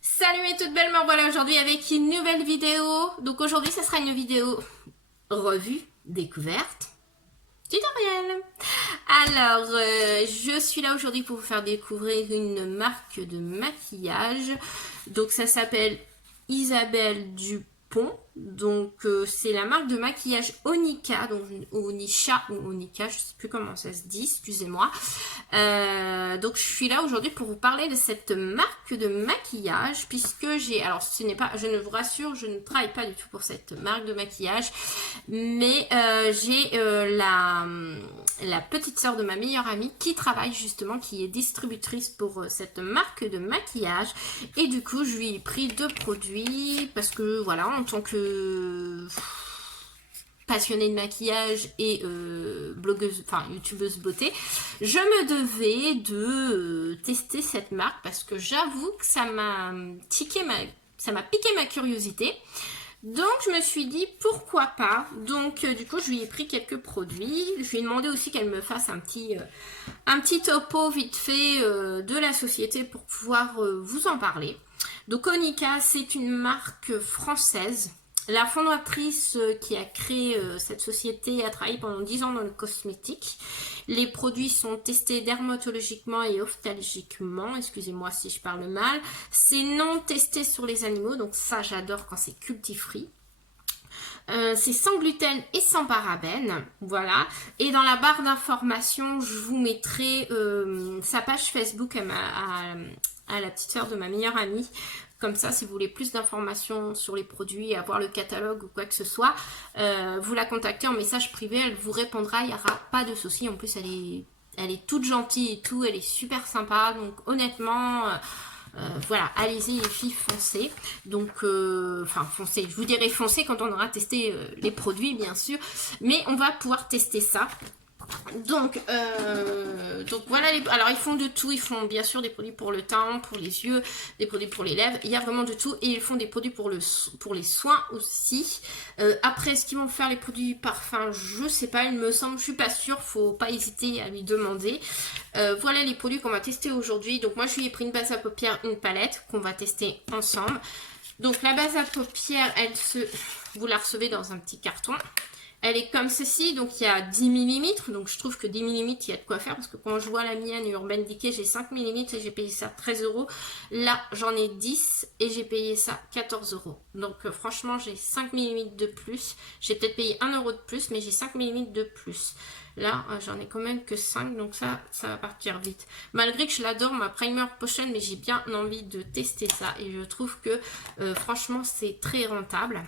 Salut mes toutes belles, me voilà aujourd'hui avec une nouvelle vidéo. Donc aujourd'hui, ça sera une vidéo revue, découverte, tutoriel. Alors, je suis là aujourd'hui pour vous faire découvrir une marque de maquillage. Donc ça s'appelle Isabelle Dupont. Donc c'est la marque de maquillage Onika, donc Onisha ou Onika, je ne sais plus comment ça se dit, excusez-moi. Donc je suis là aujourd'hui pour vous parler de cette marque de maquillage, puisque alors ce n'est pas, je ne vous rassure, je ne travaille pas du tout pour cette marque de maquillage, mais j'ai la petite sœur de ma meilleure amie qui travaille justement, qui est distributrice pour cette marque de maquillage, et du coup je lui ai pris 2 produits parce que voilà, en tant que passionnée de maquillage et blogueuse, enfin youtubeuse beauté, je me devais de tester cette marque parce que j'avoue que ça m'a piqué ma curiosité. Donc je me suis dit pourquoi pas. Donc du coup je lui ai pris quelques produits. Je lui ai demandé aussi qu'elle me fasse un petit topo vite fait de la société pour pouvoir vous en parler. Donc Onika, c'est une marque française. La fondatrice qui a créé cette société a travaillé pendant 10 ans dans le cosmétique. Les produits sont testés dermatologiquement et ophtalgiquement, excusez-moi si je parle mal. C'est non testé sur les animaux, donc ça j'adore quand c'est cruelty-free. C'est sans gluten et sans parabènes, voilà. Et dans la barre d'informations, je vous mettrai sa page Facebook à la petite sœur de ma meilleure amie. Comme ça, si vous voulez plus d'informations sur les produits, avoir le catalogue ou quoi que ce soit, vous la contactez en message privé, elle vous répondra, il n'y aura pas de souci. En plus, elle est toute gentille et tout, elle est super sympa. Donc honnêtement, voilà, allez-y les filles, foncez. Donc, enfin foncez, je vous dirai foncez quand on aura testé les produits bien sûr. Mais on va pouvoir tester ça. Donc voilà, alors ils font de tout, ils font bien sûr des produits pour le teint, pour les yeux, des produits pour les lèvres, il y a vraiment de tout, et ils font des produits pour les soins aussi. Après, est-ce qu'ils vont faire les produits parfums? Je sais pas, il me semble, je suis pas sûre, faut pas hésiter à lui demander. Voilà les produits qu'on va tester aujourd'hui. Donc moi je lui ai pris une base à paupières, une palette qu'on va tester ensemble. Donc la base à paupières, vous la recevez dans un petit carton. Elle est comme ceci, donc il y a 10 mm, donc je trouve que 10 mm il y a de quoi faire, parce que quand je vois la mienne Urban Decay, j'ai 5 mm et j'ai payé ça 13 €. Là j'en ai 10 et j'ai payé ça 14 €. Donc franchement j'ai 5 mm de plus, j'ai peut-être payé 1 € de plus, mais j'ai 5 mm de plus. Là j'en ai quand même que 5, donc ça va partir vite. Malgré que je l'adore, ma primer potion, mais j'ai bien envie de tester ça, et je trouve que franchement c'est très rentable.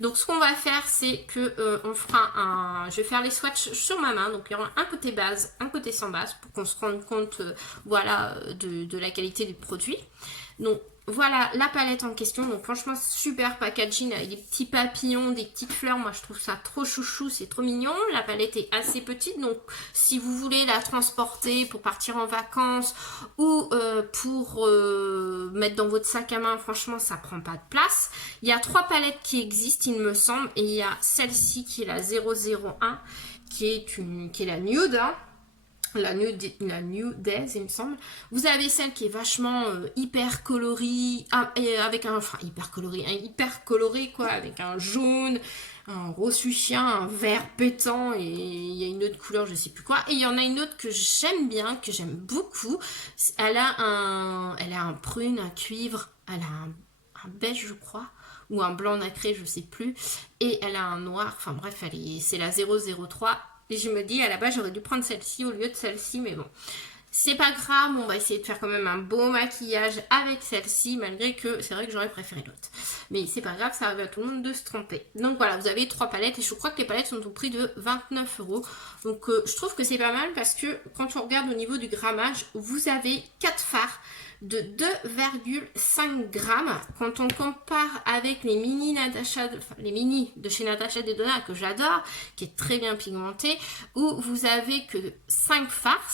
Donc ce qu'on va faire, c'est que je vais faire les swatchs sur ma main. Donc il y aura un côté base, un côté sans base, pour qu'on se rende compte voilà, de la qualité du produit. Donc voilà la palette en question. Donc franchement super packaging avec des petits papillons, des petites fleurs. Moi je trouve ça trop chouchou, c'est trop mignon. La palette est assez petite, donc si vous voulez la transporter pour partir en vacances ou pour mettre dans votre sac à main, franchement ça prend pas de place. Il y a 3 palettes qui existent il me semble, et il y a celle-ci qui est la 001 qui est la nude, hein. La New Days, il me semble. Vous avez celle qui est vachement hyper colorée, avec hyper coloré quoi, avec un jaune, un rose fuchsia, un vert pétant, et il y a une autre couleur, je sais plus quoi. Et il y en a une autre que j'aime bien, que j'aime beaucoup. Elle a un prune, un cuivre, elle a un beige, je crois, ou un blanc nacré, je sais plus. Et elle a un noir, enfin bref, c'est la 003. Et je me dis, à la base, j'aurais dû prendre celle-ci au lieu de celle-ci, mais bon. C'est pas grave, on va essayer de faire quand même un beau maquillage avec celle-ci, malgré que c'est vrai que j'aurais préféré l'autre. Mais c'est pas grave, ça arrive à tout le monde de se tromper. Donc voilà, vous avez 3 palettes, et je crois que les palettes sont au prix de 29 €. Donc je trouve que c'est pas mal, parce que quand on regarde au niveau du grammage, vous avez 4 fards de 2,5 grammes. Quand on compare avec les mini de chez Natasha Denona, que j'adore, qui est très bien pigmenté, où vous avez que 5 fards,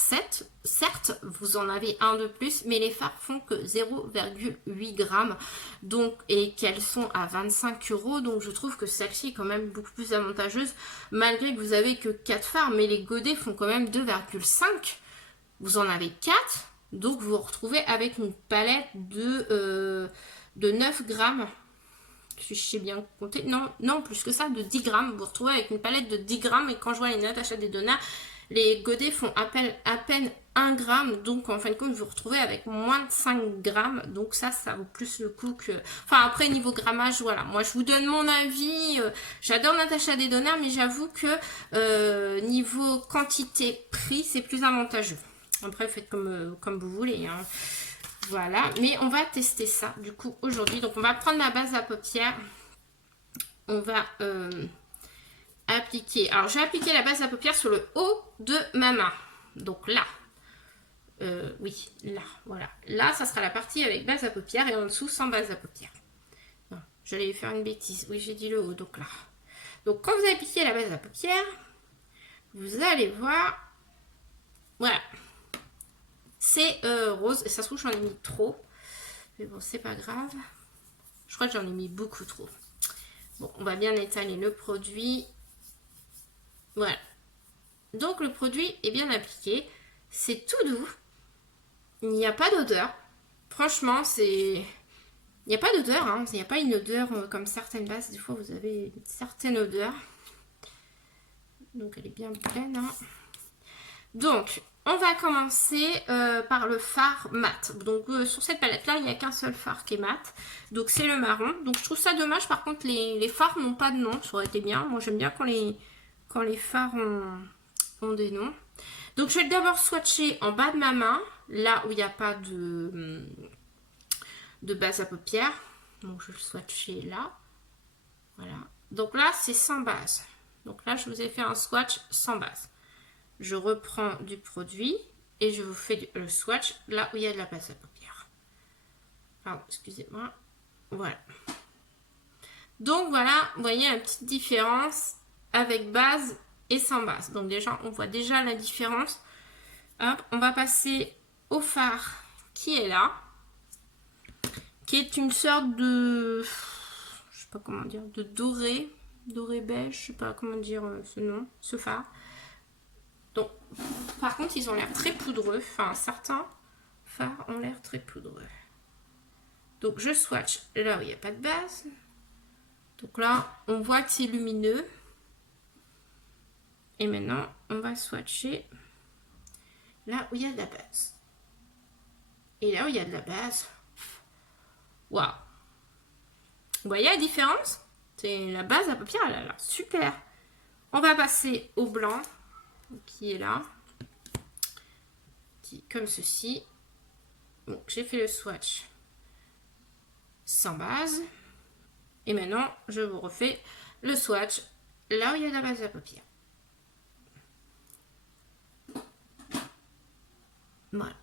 certes vous en avez un de plus, mais les fards font que 0,8 grammes, donc, et qu'elles sont à 25 €, donc je trouve que celle-ci est quand même beaucoup plus avantageuse, malgré que vous avez que 4 fards, mais les godets font quand même 2,5. Vous en avez 4, Donc vous vous retrouvez avec une palette de 9 grammes. Si je sais bien compter, non, plus que ça, de 10 grammes. Vous vous retrouvez avec une palette de 10 grammes. Et quand je vois les Natacha Denona, les godets font à peine 1 gramme. Donc en fin de compte, vous vous retrouvez avec moins de 5 grammes. Donc ça vaut plus le coup que... Enfin après, niveau grammage, voilà. Moi, je vous donne mon avis. J'adore Natacha Denona, mais j'avoue que niveau quantité-prix, c'est plus avantageux. Après, faites comme vous voulez, hein. Voilà, mais on va tester ça du coup aujourd'hui. Donc on va prendre la base à paupières. On va appliquer. Alors j'ai appliqué la base à paupières sur le haut de ma main. Donc là. Oui, là, voilà. Là, ça sera la partie avec base à paupières et en dessous sans base à paupières. Non, j'allais faire une bêtise. Oui, j'ai dit le haut, donc là. Donc quand vous appliquez la base à paupières, vous allez voir. Voilà. C'est rose, et ça se trouve j'en ai mis trop, mais bon c'est pas grave, je crois que j'en ai mis beaucoup trop. Bon, on va bien étaler le produit, voilà. Donc le produit est bien appliqué, c'est tout doux, il n'y a pas d'odeur, franchement c'est... Il n'y a pas d'odeur, hein. Il n'y a pas une odeur comme certaines bases, des fois vous avez une certaine odeur, donc elle est bien pleine, hein. Donc, on va commencer par le fard mat. Donc, sur cette palette-là, il n'y a qu'un seul fard qui est mat. Donc, c'est le marron. Donc, je trouve ça dommage. Par contre, les fards n'ont pas de nom. Ça aurait été bien. Moi, j'aime bien quand les fards ont des noms. Donc, je vais d'abord swatcher en bas de ma main. Là où il n'y a pas de base à paupières. Donc, je vais le swatcher là. Voilà. Donc, là, c'est sans base. Donc, là, je vous ai fait un swatch sans base. Je reprends du produit et je vous fais le swatch là où il y a de la base à paupières. Pardon, excusez-moi. Voilà. Donc voilà, vous voyez la petite différence avec base et sans base. Donc déjà, on voit déjà la différence. Hop, on va passer au fard qui est là. Qui est une sorte de... Je sais pas comment dire, de doré. Doré beige, je sais pas comment dire ce nom, ce fard. Donc, par contre, ils ont l'air très poudreux. Enfin, certains fards ont l'air très poudreux. Donc, je swatch là où il n'y a pas de base. Donc là, on voit que c'est lumineux. Et maintenant, on va swatcher là où il y a de la base. Et là où il y a de la base, waouh! Vous voyez la différence? C'est la base à paupières, elle a l'air super. On va passer au blanc. Qui est là, qui comme ceci. Donc j'ai fait le swatch sans base et maintenant je vous refais le swatch là où il y a la base à paupières. Voilà.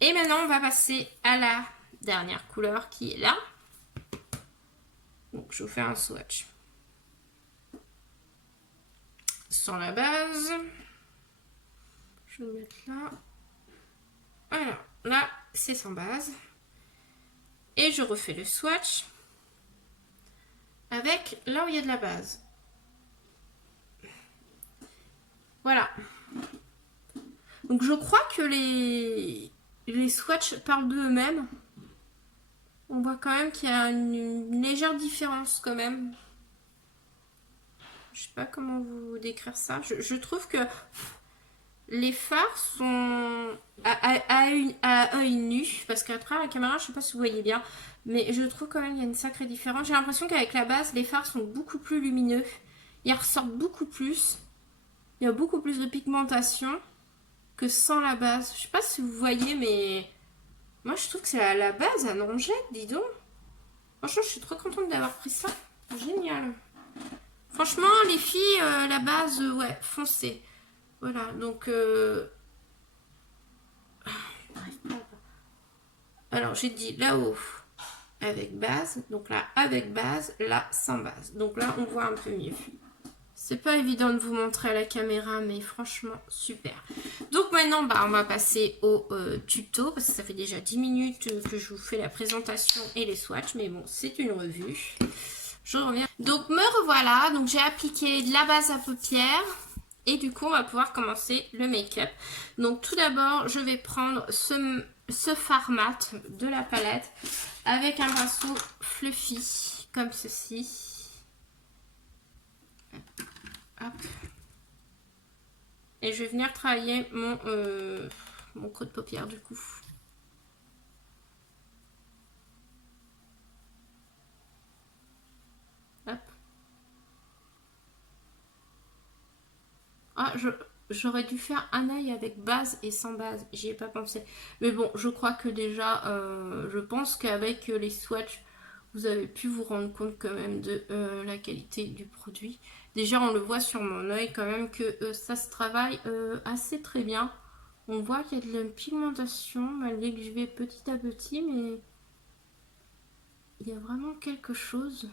Et maintenant on va passer à la dernière couleur qui est là. Donc je vous fais un swatch sans la base. Je vais le mettre là. Alors, là, c'est sans base. Et je refais le swatch avec là où il y a de la base. Voilà. Donc, je crois que les swatchs parlent d'eux-mêmes. On voit quand même qu'il y a une légère différence quand même. Je sais pas comment vous décrire ça. Je trouve que les fards sont à œil nu, parce qu'après à la caméra, je sais pas si vous voyez bien, mais je trouve quand même qu'il y a une sacrée différence. J'ai l'impression qu'avec la base, les fards sont beaucoup plus lumineux. Ils ressortent beaucoup plus. Il y a beaucoup plus de pigmentation que sans la base. Je sais pas si vous voyez, mais moi je trouve que c'est la base, elle en jette, dis donc. Franchement, je suis trop contente d'avoir pris ça. Génial. Franchement, les filles, la base, ouais, foncez. Voilà, donc... Alors, j'ai dit là-haut avec base. Donc là, avec base. Là, sans base. Donc là, on voit un peu mieux. C'est pas évident de vous montrer à la caméra, mais franchement, super. Donc maintenant, bah, on va passer au tuto. Parce que ça fait déjà 10 minutes que je vous fais la présentation et les swatchs. Mais bon, c'est une revue. Je reviens. Donc me revoilà. Donc j'ai appliqué de la base à paupières. Et du coup, on va pouvoir commencer le make-up. Donc tout d'abord, je vais prendre ce fard mat de la palette avec un pinceau fluffy, comme ceci. Hop. Et je vais venir travailler mon creux de paupière du coup. Hop. Ah, j'aurais dû faire un œil avec base et sans base. J'y ai pas pensé. Mais bon, je crois que déjà, je pense qu'avec les swatchs, vous avez pu vous rendre compte quand même de la qualité du produit. Déjà, on le voit sur mon œil quand même que ça se travaille assez très bien. On voit qu'il y a de la pigmentation, malgré que je vais petit à petit, mais il y a vraiment quelque chose.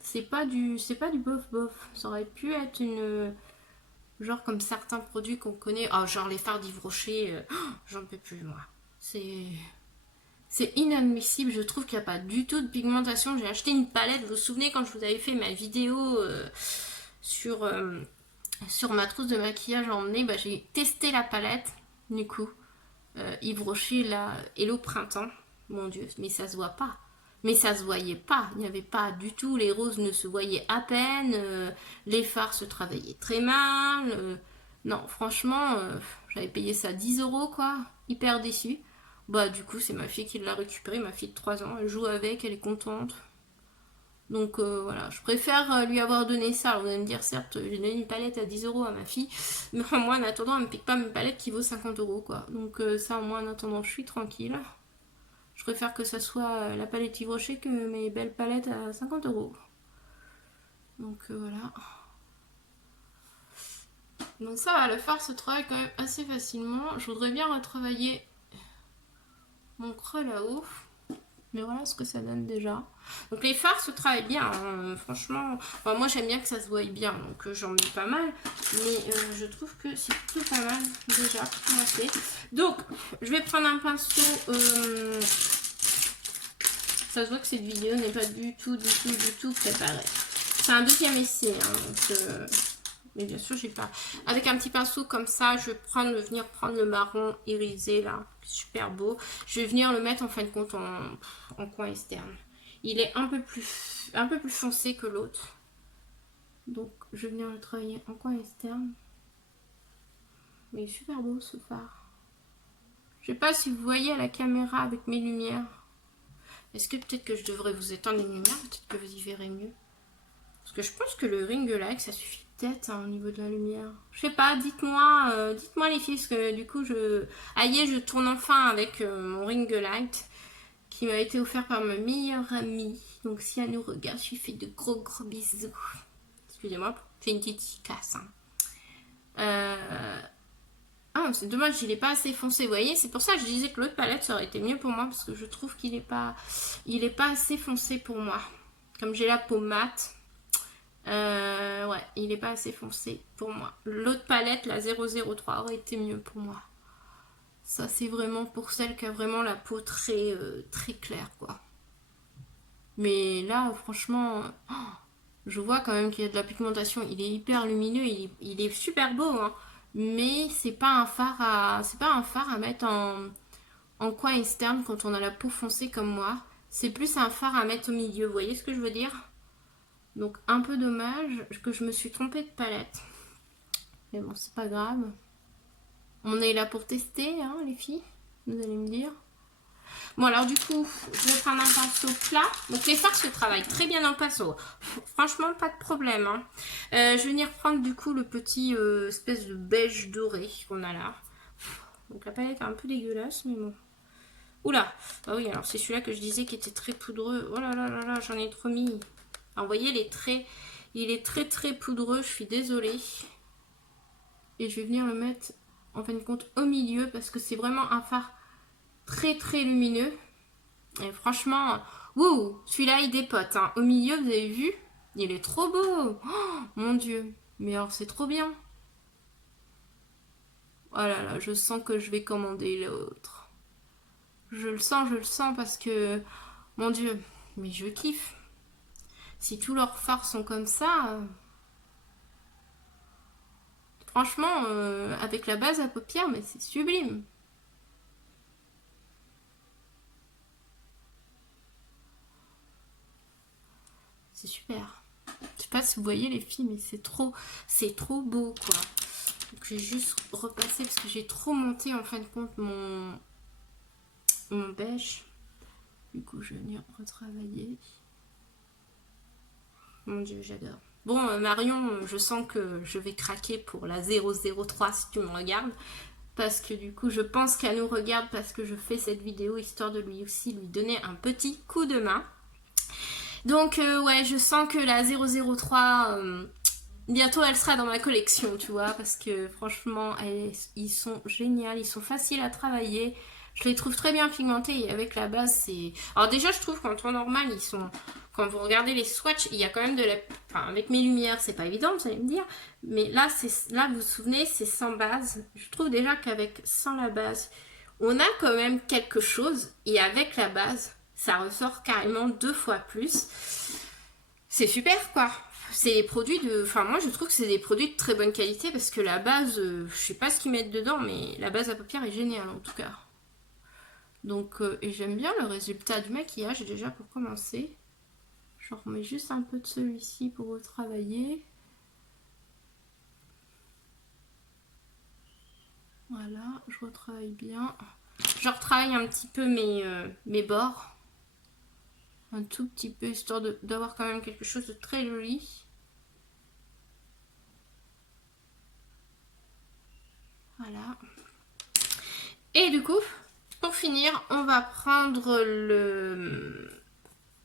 C'est pas du bof bof. Ça aurait pu être une genre comme certains produits qu'on connaît. Oh, genre les fards d'Yves Rocher. J'en peux plus moi. C'est inadmissible. Je trouve qu'il n'y a pas du tout de pigmentation. J'ai acheté une palette. Vous vous souvenez quand je vous avais fait ma vidéo sur ma trousse de maquillage en nez, bah, j'ai testé la palette. Du coup, Yves Rocher là, Hello Printemps. Mon Dieu, mais ça se voit pas. Mais ça se voyait pas, il n'y avait pas du tout, les roses ne se voyaient à peine, les fards se travaillaient très mal. Non, franchement, j'avais payé ça 10 euros quoi, hyper déçue. Bah du coup c'est ma fille qui l'a récupéré, ma fille de 3 ans, elle joue avec, elle est contente. Donc voilà, je préfère lui avoir donné ça. Alors, vous allez me dire, certes, j'ai donné une palette à 10 euros à ma fille, mais moi en attendant, elle me pique pas une palette qui vaut 50 euros quoi. Donc ça, au moins en attendant, je suis tranquille. Je préfère que ça soit la palette Yves Rocher que mes belles palettes à 50 euros. Donc voilà. Donc ça va, le fard se travaille quand même assez facilement. Je voudrais bien retravailler mon creux là-haut. Mais voilà ce que ça donne déjà. Donc les fards se travaillent bien, hein. Franchement. Enfin, moi j'aime bien que ça se voie bien, donc j'en mets pas mal. Mais je trouve que c'est plutôt pas mal déjà pour commencer. Donc je vais prendre un pinceau. Ça se voit que cette vidéo n'est pas du tout préparée. C'est un deuxième essai, hein, donc, mais bien sûr, j'ai pas. Avec un petit pinceau comme ça, je vais venir prendre le marron irisé là, super beau. Je vais venir le mettre en fin de compte en coin externe. Il est un peu plus foncé que l'autre. Donc, je vais venir le travailler en coin externe. Mais il est super beau ce fard. Je sais pas si vous voyez à la caméra avec mes lumières. Est-ce que peut-être que je devrais vous étendre les lumières? Peut-être que vous y verrez mieux. Parce que je pense que le ring light, ça suffit peut-être au niveau de la lumière. Je sais pas, dites-moi les filles, parce que du coup, Aïe, je tourne enfin avec mon ring light qui m'a été offert par ma meilleure amie. Donc si elle nous regarde, je lui fais de gros bisous. Excusez-moi, je fais une petite casse. Hein. Ah, c'est dommage, il est pas assez foncé, vous voyez, c'est pour ça que je disais que l'autre palette ça aurait été mieux pour moi, parce que je trouve qu'il est pas assez foncé pour moi. Comme j'ai la peau mate, ouais, il est pas assez foncé pour moi. L'autre palette, la 003, aurait été mieux pour moi. Ça, c'est vraiment pour celle qui a vraiment la peau très, très claire, quoi. Mais là, franchement, je vois quand même qu'il y a de la pigmentation. Il est hyper lumineux, il est super beau, hein. Mais c'est pas un fard à mettre en coin externe quand on a la peau foncée comme moi. C'est plus un fard à mettre au milieu. Vous voyez ce que je veux dire? Donc un peu dommage que je me suis trompée de palette. Mais bon, c'est pas grave. On est là pour tester, hein, les filles. Vous allez me dire. Bon, alors du coup, je vais prendre un pinceau plat. Donc les fards se travaillent très bien dans le pinceau. Franchement, pas de problème. Hein. Je vais venir prendre du coup le petit espèce de beige doré qu'on a là. Donc la palette est un peu dégueulasse, mais bon. Oula. Ah oui, alors c'est celui-là que je disais qui était très poudreux. Oh là là là là, j'en ai trop mis. Alors, vous voyez, il est très très poudreux. Je suis désolée. Et je vais venir le mettre en fin de compte au milieu parce que c'est vraiment un fard très très lumineux. Et franchement, wouh, celui-là il dépote. Hein. Au milieu, vous avez vu, il est trop beau. Oh, mon Dieu. Mais alors, c'est trop bien. Oh là là, je sens que je vais commander l'autre. Je le sens parce que, mon Dieu, mais je kiffe. Si tous leurs fards sont comme ça, franchement, avec la base à paupières, mais c'est sublime. C'est super. Je sais pas si vous voyez les filles, mais c'est trop beau, quoi. Donc j'ai juste repassé parce que j'ai trop monté en fin de compte mon beige. Du coup, je vais venir retravailler. Mon Dieu, j'adore. Bon, Marion, je sens que je vais craquer pour la 003 si tu me regardes. Parce que du coup, je pense qu'elle nous regarde parce que je fais cette vidéo histoire de lui aussi lui donner un petit coup de main. Donc, ouais, je sens que la 003, bientôt elle sera dans ma collection, tu vois. Parce que franchement, ils sont géniaux, ils sont faciles à travailler. Je les trouve très bien pigmentés et avec la base, c'est... Alors déjà, je trouve qu'en temps normal, ils sont... Quand vous regardez les swatchs, il y a quand même de la... Enfin, avec mes lumières, c'est pas évident, vous allez me dire. Mais là, vous vous souvenez, c'est sans base. Je trouve déjà qu'avec sans la base, on a quand même quelque chose. Et avec la base, ça ressort carrément 2 fois plus. C'est super, quoi. C'est des produits de... Enfin, moi, je trouve que c'est des produits de très bonne qualité parce que la base, je sais pas ce qu'ils mettent dedans, mais la base à paupières est géniale, en tout cas. Donc, et j'aime bien le résultat du maquillage, déjà, pour commencer. Je remets juste un peu de celui-ci pour retravailler. Voilà, je retravaille bien. Je retravaille un petit peu mes bords. Un tout petit peu, histoire d'avoir quand même quelque chose de très joli. Voilà. Et du coup, pour finir, on va prendre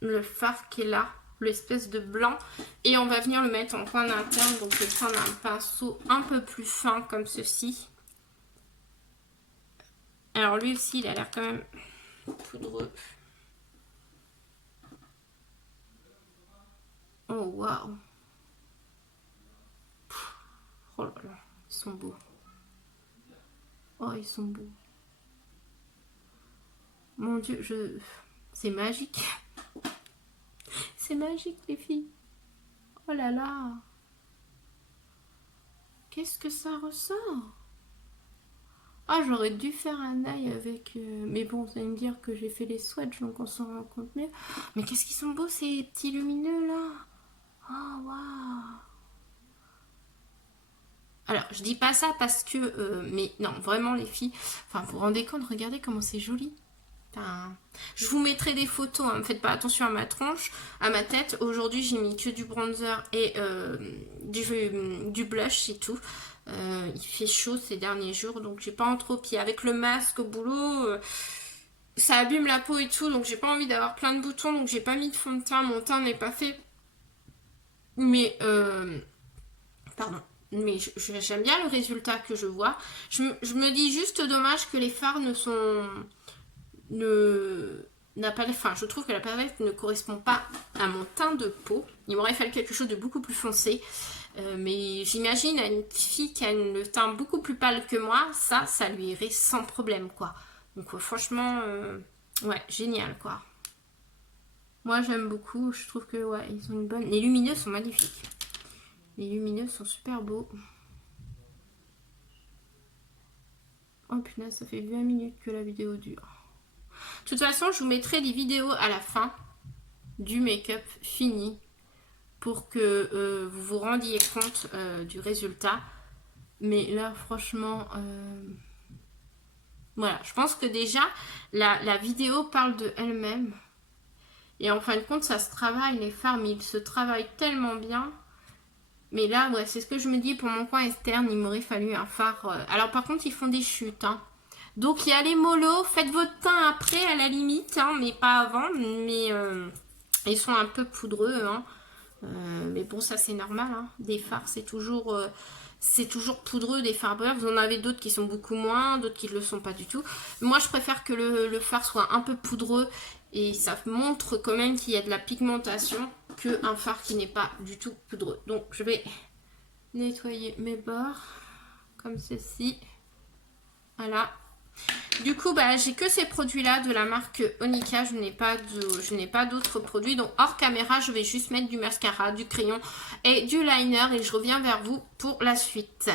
le fard qui est là, l'espèce de blanc, et on va venir le mettre en coin interne. Donc je vais prendre un pinceau un peu plus fin comme ceci. Alors lui aussi il a l'air quand même poudreux. Oh waouh. Oh là là, ils sont beaux. Oh ils sont beaux. Mon Dieu, c'est magique. C'est magique les filles. Oh là là. Qu'est-ce que ça ressort? Ah, j'aurais dû faire un œil avec... Mais bon, vous allez me dire que j'ai fait les swatchs, donc on s'en rend compte mieux. Mais qu'est-ce qu'ils sont beaux ces petits lumineux là. Oh waouh. Alors, je dis pas ça parce que... mais non, vraiment les filles... Enfin, vous vous rendez compte, regardez comment c'est joli. Enfin, je vous mettrai des photos, hein. Faites pas attention à ma tronche, à ma tête. Aujourd'hui, j'ai mis que du bronzer et du blush, c'est tout. Il fait chaud ces derniers jours, donc j'ai pas en trop. Puis avec le masque au boulot, ça abîme la peau et tout, donc j'ai pas envie d'avoir plein de boutons, donc j'ai pas mis de fond de teint. Mon teint n'est pas fait. Mais, pardon. Mais j'aime bien le résultat que je vois. Je me dis juste dommage que les fards je trouve que la palette ne correspond pas à mon teint de peau. Il m'aurait fallu quelque chose de beaucoup plus foncé. Mais j'imagine à une fille qui a le teint beaucoup plus pâle que moi, ça lui irait sans problème, quoi. Donc franchement, ouais, génial, quoi. Moi j'aime beaucoup, je trouve que ouais, ils ont une bonne... Les lumineux sont magnifiques. Les lumineux sont super beaux. Oh punaise, ça fait 20 minutes que la vidéo dure. De toute façon, je vous mettrai des vidéos à la fin du make-up fini pour que vous vous rendiez compte du résultat. Mais là, franchement, voilà. Je pense que déjà, la vidéo parle de elle-même. Et en fin de compte, ça se travaille, les fards, mais ils se travaillent tellement bien. Mais là, ouais, c'est ce que je me dis, pour mon coin externe, il m'aurait fallu un fard. Alors par contre, ils font des chutes, hein. Donc il y a les mollos, faites votre teint après à la limite, hein, mais pas avant. Mais ils sont un peu poudreux, hein. Mais bon, ça c'est normal, hein. Des fards, c'est toujours poudreux, des fardeurs. Vous en avez d'autres qui sont beaucoup moins, d'autres qui ne le sont pas du tout. Moi, je préfère que le fard soit un peu poudreux et ça montre quand même qu'il y a de la pigmentation qu'un fard qui n'est pas du tout poudreux. Donc, je vais nettoyer mes bords comme ceci. Voilà. Du coup, bah, j'ai que ces produits-là de la marque Onika. Je n'ai pas d'autres produits. Donc, hors caméra, je vais juste mettre du mascara, du crayon et du liner. Et je reviens vers vous pour la suite.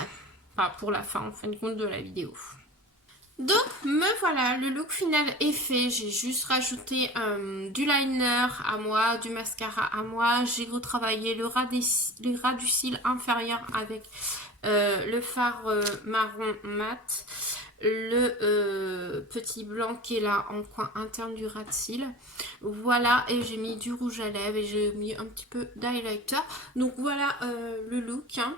Enfin, pour la fin, en fin de compte, de la vidéo. Donc, me voilà, le look final est fait. J'ai juste rajouté du liner à moi, du mascara à moi. J'ai retravaillé le ras du cil inférieur avec le fard marron mat. Le petit blanc qui est là en coin interne du ras de cils. Voilà, et j'ai mis du rouge à lèvres et j'ai mis un petit peu d'highlighter. Donc voilà le look, hein.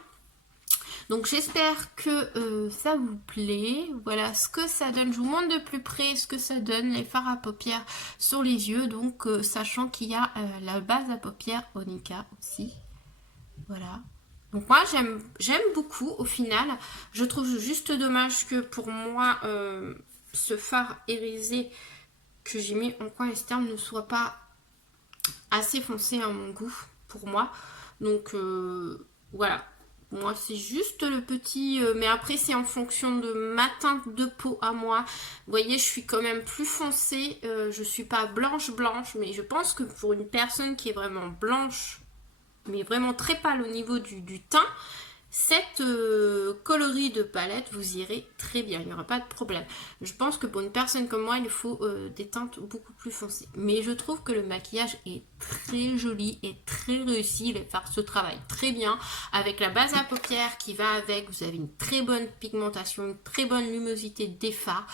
Donc j'espère que ça vous plaît. Voilà ce que ça donne. Je vous montre de plus près ce que ça donne, les fards à paupières sur les yeux. Donc sachant qu'il y a la base à paupières Onika aussi. Voilà. Donc moi j'aime beaucoup au final. Je trouve juste dommage que pour moi ce fard irisé que j'ai mis en coin externe ne soit pas assez foncé à mon goût pour moi. Donc voilà. Moi c'est juste le petit, mais après c'est en fonction de ma teinte de peau à moi. Vous voyez, je suis quand même plus foncée, je suis pas blanche, mais je pense que pour une personne qui est vraiment blanche, mais vraiment très pâle au niveau du teint, cette coloris de palette vous irez très bien, il n'y aura pas de problème. Je pense que pour une personne comme moi, il faut des teintes beaucoup plus foncées. Mais je trouve que le maquillage est très joli et très réussi. Les fards se travaillent très bien. Avec la base à paupières qui va avec, vous avez une très bonne pigmentation, une très bonne luminosité des fards.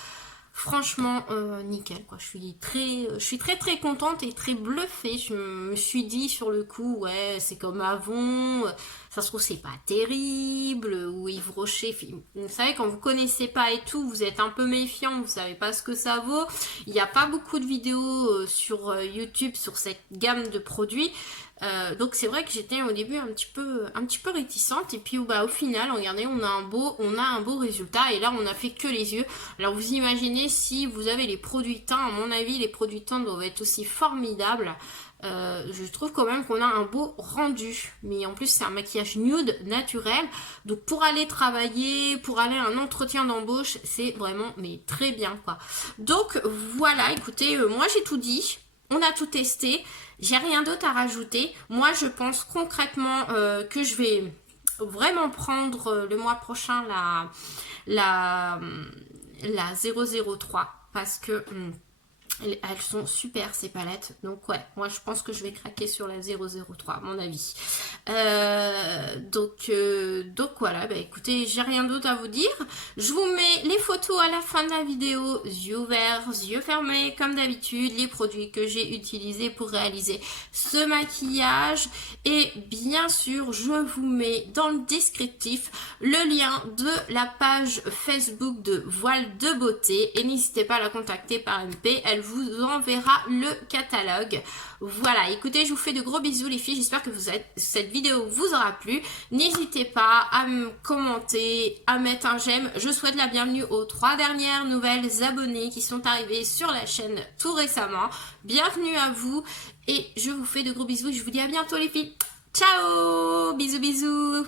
Franchement, nickel quoi. Je suis très contente et très bluffée. Je me suis dit sur le coup, ouais, c'est comme Avon, ça se trouve c'est pas terrible, ou Yves Rocher. Vous savez, quand vous connaissez pas et tout, vous êtes un peu méfiant, vous savez pas ce que ça vaut. Il n'y a pas beaucoup de vidéos sur YouTube sur cette gamme de produits. Donc c'est vrai que j'étais au début un petit peu réticente, et puis bah, au final regardez, on a un beau résultat, et là on a fait que les yeux. Alors vous imaginez si vous avez les produits teints, à mon avis les produits teints doivent être aussi formidables. Je trouve quand même qu'on a un beau rendu, mais en plus c'est un maquillage nude naturel, donc pour aller travailler, pour aller à un entretien d'embauche, c'est vraiment mais très bien quoi. Donc voilà, écoutez, moi j'ai tout dit, on a tout testé. J'ai rien d'autre à rajouter. Moi, je pense concrètement que je vais vraiment prendre le mois prochain la 003 parce que elles sont super ces palettes. Donc ouais, moi je pense que je vais craquer sur la 003 à mon avis. Donc voilà, bah écoutez, j'ai rien d'autre à vous dire. Je vous mets les photos à la fin de la vidéo, yeux ouverts, yeux fermés comme d'habitude, les produits que j'ai utilisés pour réaliser ce maquillage. Et bien sûr, je vous mets dans le descriptif le lien de la page Facebook de Voile de Beauté. Et n'hésitez pas à la contacter par MP, elle vous enverra le catalogue. Voilà, écoutez, je vous fais de gros bisous les filles, j'espère que cette vidéo vous aura plu. N'hésitez pas à me commenter, à mettre un j'aime. Je souhaite la bienvenue aux 3 dernières nouvelles abonnées qui sont arrivées sur la chaîne tout récemment. Bienvenue à vous et je vous fais de gros bisous et je vous dis à bientôt les filles. Ciao, bisous bisous.